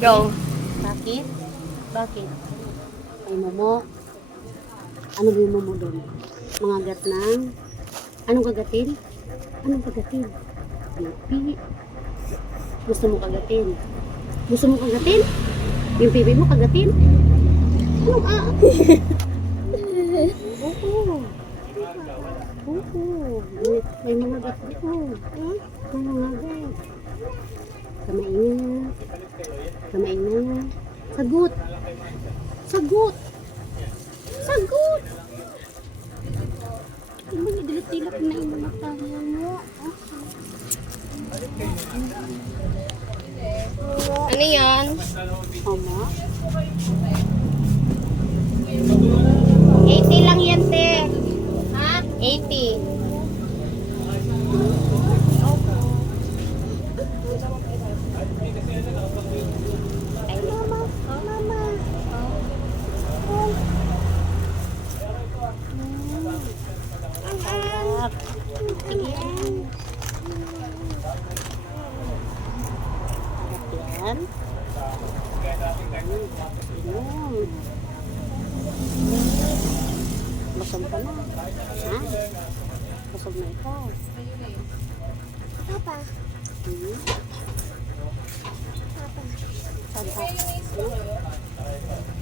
Go. Bakit? Bakit? Ay, momo. Ano ba yung momo doon? Mga gat ng... Anong kagatin? Anong kagatin? Pipi. Gusto mo kagatin? Gusto mo kagatin? Yung pipi mo kagatin? Anong Oo. Oo. May mga gat dito. May mga gat. Kamain niya. Kamain niya. Sagot. Sagot. Sagot. Ano yung dilit-dilap na inumatayo mo? Ano yan? Ama? 80 lang yan, te. Ha? 80. Ay, mama. Mama. Sarap. Sige. Yan. Busog ka na. Ha? Busog na ikaw. Papa. Papa. Saan papa?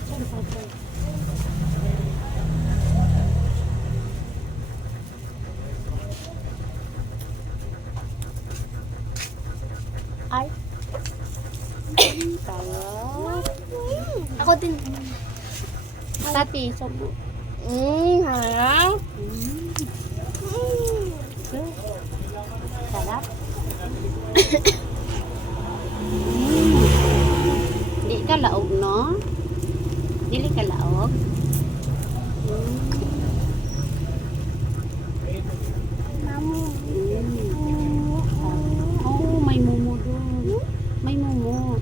Saan papa? Ay. Sarap. Ako din. Tati, sobo. Harap. Sarap. Di ka laog, no? Dili ka laog. Oh, may mumo doon. May mumo.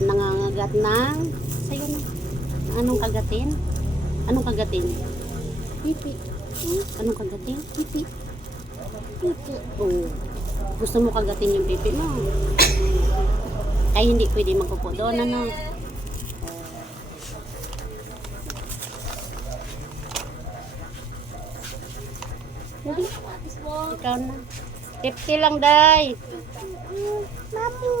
Nangangagat ng... Sa'yo na. Anong kagatin? Anong kagatin? Pipi. Anong kagatin? Pipi. Pipi. Oh. Gusto mo kagatin yung pipi mo? Ay, hindi pwede magkupo doon, ano? Hindi. Ikaw na. 50 lang, day. Mami.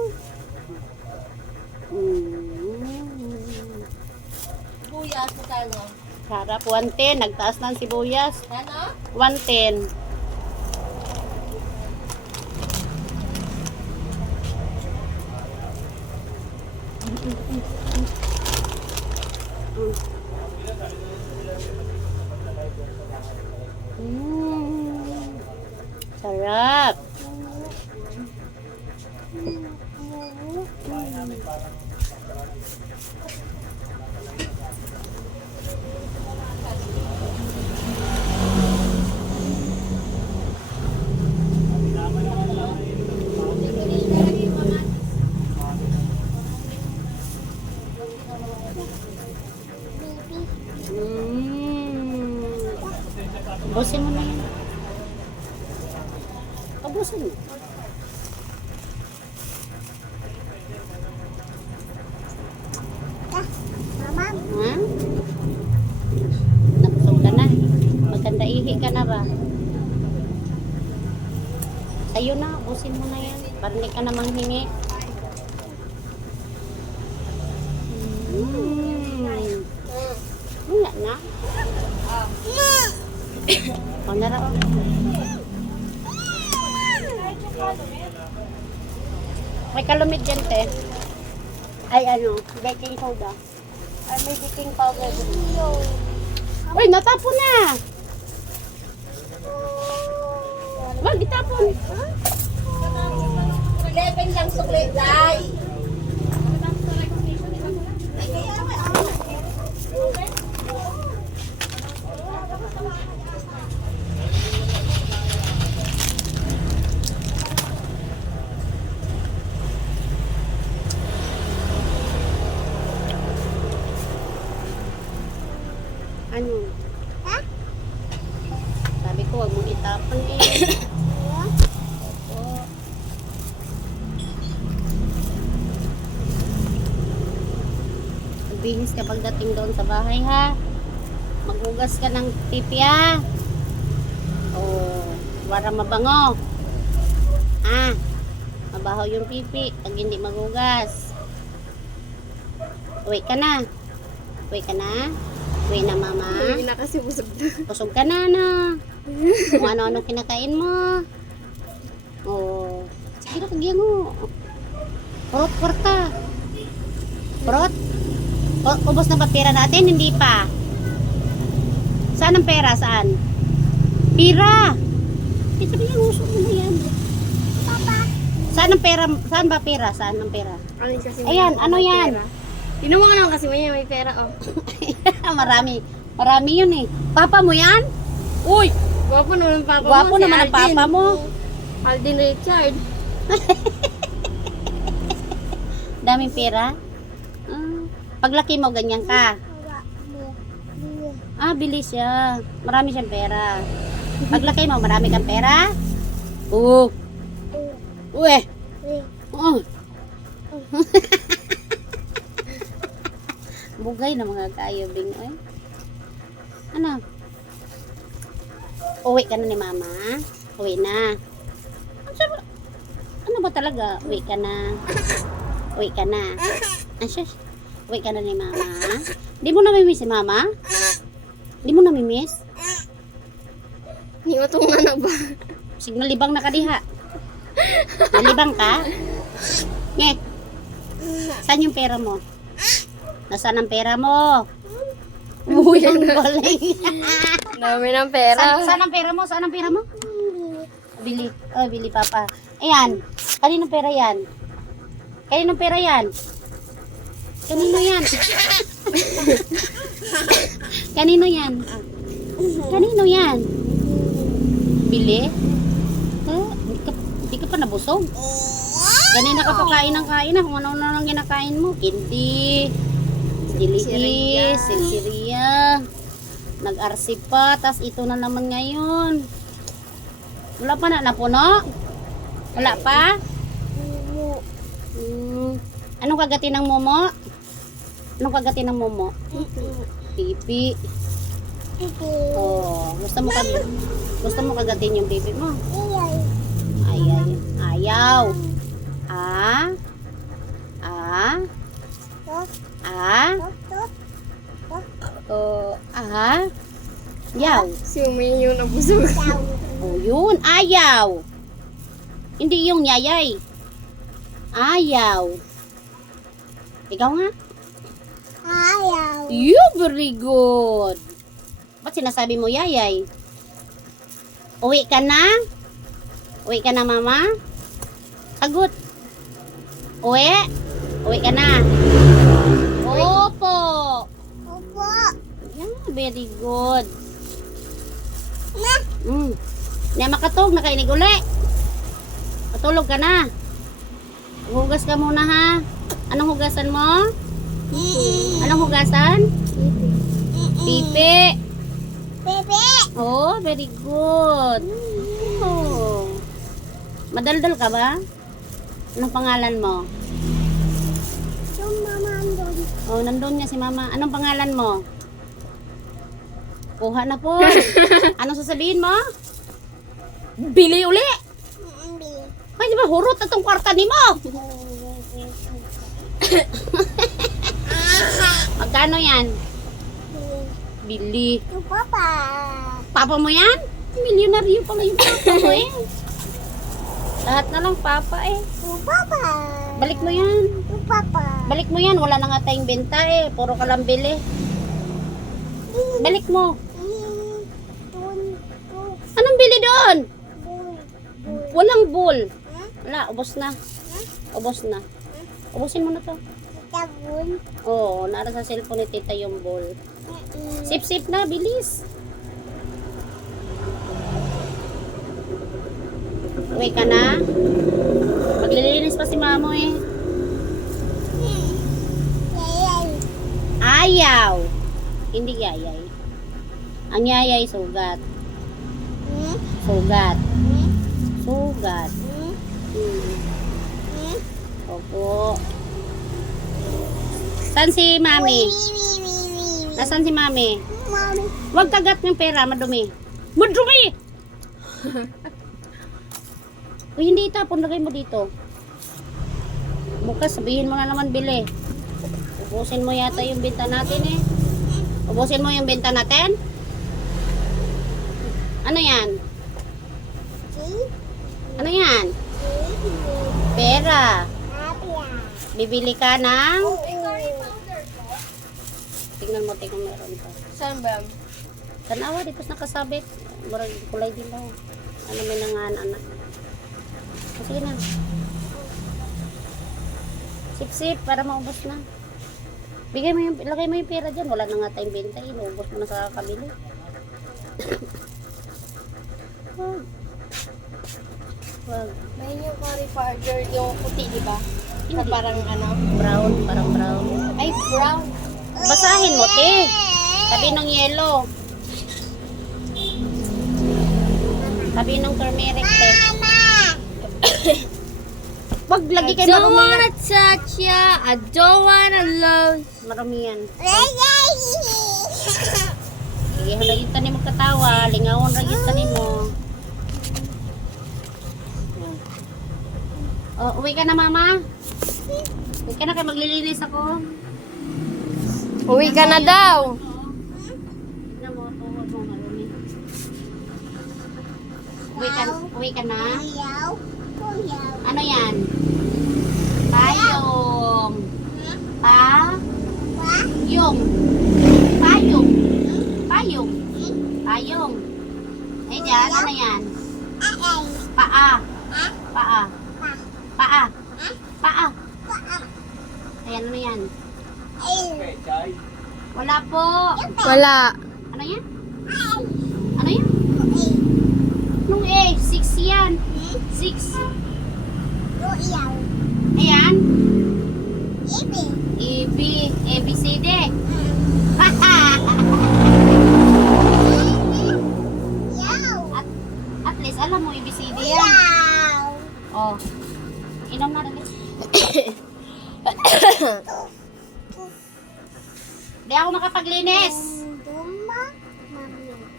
Buyas mo tayo. Sarap, 110. Nagtaas ng sibuyas. Ano? 110. Sarap. Ubusin mo na yan. Ubusin mo. Mama. Ha? Nabusog ka na. Maganda ihi ka na ba? Sa'yo na. Ubusin mo na yan. Para hindi ka na manghingi. Wala na. O na raw. May kalumit dyan, te. Ay, ano, baking soda. Ay, may baking powder. Uy, natapon na! Wag, itapon. 11 lang sukli, day. Ano? Ha? Sabi ko, wag mong itapon eh. Opo. Magbihis ka pagdating doon sa bahay ha. Maghugas ka ng pipi ha. Oh, para mabango. Ah, mabaho yung pipi pag hindi maghugas. Uwi ka na. Uwi ka na. Uwi na mama. Uwi na kasi busog na. Busog ka na na. Kung ano-ano kinakain mo. Oh, sige na kagyan mo. Purot kwarta. Purot. Ubos na ba pera natin? Hindi pa. Saan ang pera? Saan? Pira. Ito ba yung uso mo na yan? Papa. Saan ang pera? Saan ba pera? Saan ang pera? Alin kasi Ayan, ano yan? Tinumo ka naman kasi may pera oh. Marami. Marami yun eh. Papa mo yan? Uy! Gwapo naman ang papa mo. Gwapo si naman ang Alden. papa mo. Alden Richard. Daming pera? Ah, paglaki mo, ganyan ka. Ah, bilis siya. Marami siyang pera. Paglaki mo, marami kang pera? Oo. Uwe. Oo. Bugay na mga kayobing. Ay. Ano? Uwi ka na ni mama? Uwi na. Ano ba talaga? Uwi ka na. Uwi ka na. Asya. Uwi ka na ni mama. Di mo namimiss si mama? Di mo namimiss? Hindi mo itong anak ba? Sig nalibang na ka diha. Nalibang ka? Nye. Saan yung pera mo? Nasaan ang pera mo? Uy, ang galing. Dami ng pera. Saan ang pera mo? Saan ang pera mo? Bili. Oh, bili papa. Ayan. Kaninong pera yan? Kaninong pera yan? Kanino yan? Kanino yan? Kanino yan? Bili? Di ka pa nabusog? Ganina ka pa kain ng kain na kung ano na lang ginakain mo. Hindi. Dilihis, silsiria. Nag-RC pa, tas ito na naman ngayon. Wala pa na napuno? Wala pa? Anong kagatin ng momo? Anong kagatin ng momo? Pipi. Oh, gusto mo kagatin yung pipi mo? Ayaw. Ayaw. Ah? Ah? Ah? Oh, ah? Yaw. Si Umi yung nabusog. Oh, yun. Ayaw. Hindi yung yayay. Ayaw. Ikaw nga. You, very good. Ba't sinasabi mo yayay? Uwi ka na? Uwi ka na, mama? Sagot. Uwi? Uwi ka na? Opo. Yeah, very good. Hindi makatog, nakainig uli. Matulog ka na. Hugas ka muna ha. Anong hugasan mo? Anong hugasan? Pipi. Oh, very good. Oh. Madaldal ka ba? Anong pangalan mo? Oh, nandun niya si mama. Anong pangalan mo? Kuha na po. Anong sasabihin mo? Bili uli. Ay, di ba hurot na tong kwarta ni mo? Magkano yan? Bili. Papa mo yan? Milyonaryo pala yung papa mo eh. Lahat na lang papa eh. Balik mo yan. Balik mo yan. Wala na nga tayong benta eh. Puro ka lang bili. Balik mo. Anong bili doon? Walang bull. Wala, ubos na. Ubos na. Ubusin mo na to. Oo, nara sa cellphone ni tita yung bowl. Sip-sip na, bilis. Uwi ka na? Maglilinis pa si mamo eh. Ayaw. Hindi yayay. Ang yayay, sugat. Sugat. Sugat. Opo. Saan si mami? Nasaan si mami? Huwag kagat ng pera, madumi. Madumi! Uy, hindi itapon. Lagay mo dito. Bukas, sabihin mo na naman bili. Ubusin mo yata yung benta natin eh. Ubusin mo yung benta natin? Ano yan? Ano yan? Pera. Bibili ka ng... Tingnan mo, meron pa. Saan ba? Tanawa, dito nakasabit. Murag kulay din daw. Ano may nangaan, anak. Sige na. Sip-sip, para maubos na. Lagay mo yung pera dyan. Wala na nga tayong benta. Inuubos mo na sa kabili. Wag. May yung curry powder, yung puti, di ba? Na Hindi. parang ano? Brown, parang brown. Ay, brown. Basahin mo, te. Tabi ng yellow. Tabi ng turmeric, te. Wag, lagi I kayo don't marumi wanna yan. touch ya. I don't wanna love. Marumi yan. Sige, lagi tanin mo katawa. Lingawon lagi tanin mo. Oh, uwi ka na, mama. Uwi ka na, kaya maglilinis ako. Uwi ka na daw. Tignan mo, tuhod mo, marumi. Uwi ka na. Ano yan? Payong. Payong. Payong. Payong. Payong. Eh, dyan, ano yan? Paa. Paa. Paa. Paa. Ayan, ano yan? Wala po. Wala. Ano yan? Ano yan? Nung eh, 6 yan. 6. Ayan. ABCD. At least alam mo ABCD yan. Oh. Inom na dali. Di ako makapaglinis.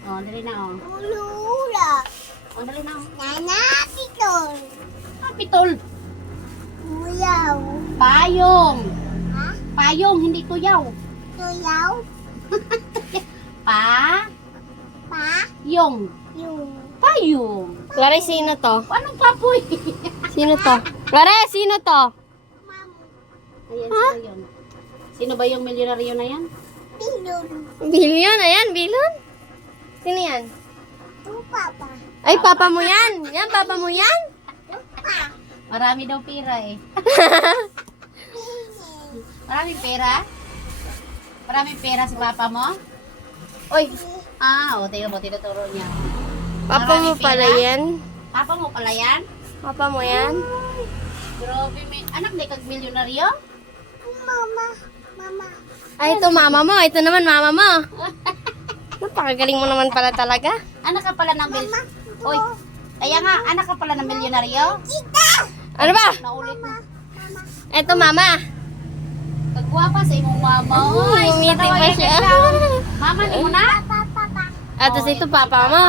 Oh, dali na oh. Oh, dali na oh. Ah, pitol. Payong. Payong, hindi tuyaw. Payong. Payong. Clarice, sino to? Anong papoy? Sino to? Clarice, sino to? Ayan, sino yun? Sino ba yung milyonaryo na yan? Bilyon, ayan, bilyon. Sino yan? Ay, papa mo yan. Yan, papa mo yan. Marami daw pera eh. Maraming pera? Maraming pera si papa mo? Oy! O, tingnan mo, tinuturo niya. Papa mo Maraming pala pera? yan. Papa mo pala yan? Papa mo yan. Grabe, may anak na kag milyonaryo? Ay, ito mama mo. Ito naman mama mo. Napakagaling mo naman pala talaga. Anak ka pala ng Oy, kaya nga, anak ka pala ng milyonaryo? Ano ba? Naulit mo. Ito mama. Kagwapa sa imong mama. Oy, Ngumiti pa siya. Mama, ni mo na? At tapos ito papa mo.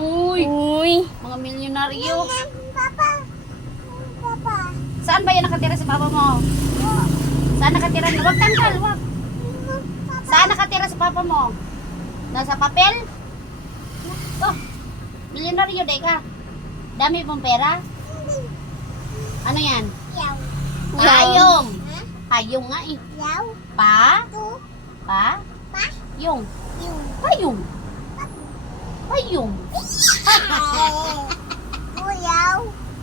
Uy, Uy. mga milyonaryo. Saan ba yan nakatira si papa mo? Saan nakatira? Huwag tanggal, huwag. Saan nakatira si papa mo? Nasa papel? Oh, milyonaryo day ka. Dami pong pera? Ano yan? Payong. Payong nga eh. Yung. Payong. Payong.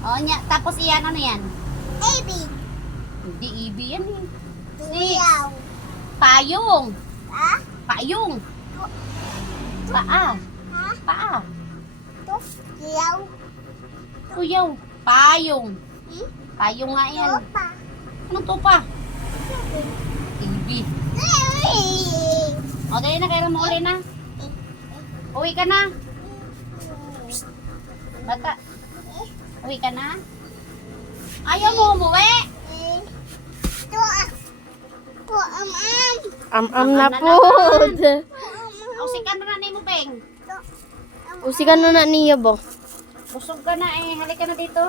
O, tapos iyan, ano yan? Hindi ibi yan eh. Payong. Payong. Paa. Paa. Tuyaw. Payong. Payong nga yan. Anong tupa? Ibi. O, dali na, kaya mo uli na. Uwi ka na. Bata. Uwi ka na. Ayaw mo umuwi. Am-am na Am-am na po. Usikan na ni mo, Beng. Usikan na na niya ba? Busog ka na eh. Halika na dito.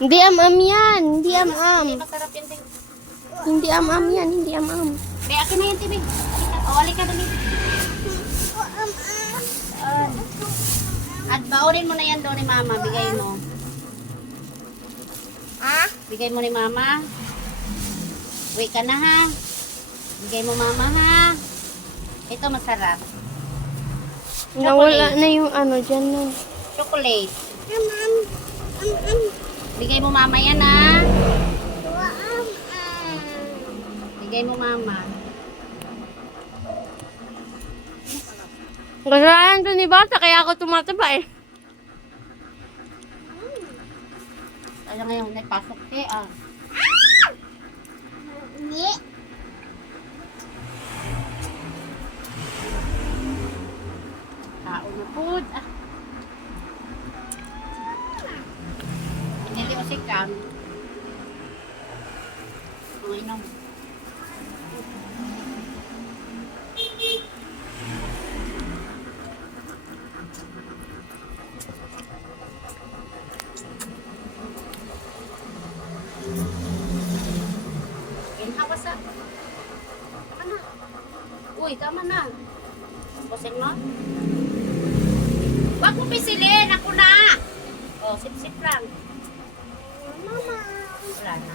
Hindi am-am yan. Hindi am-am. Hindi masarap yan, Beng. Hindi am-am yan. Hindi am-am. Be, akin na yan, Tibi. Halika na dito. At baunin mo na yan doon ni Mama. Bigay mo. Bigay mo ni Mama. Uwi ka na ha. Bigay mo Mama ha. Ito masarap. Nawala na yung ano dyan na. Chocolate. Bigay mo Mama yan ha. Bigay mo Mama. Kasalanan to ni Bata, kaya ako tumataba eh. Kaya ngayon nagpasok eh ah. Tao na food. Ah. Hindi mo si Cam. Ang inom. Inhawas ah. Tama na. Uy, tama na. Pusin mo. Huwag mo pisilin. Ako na. Oh, sip-sip lang. Wala na.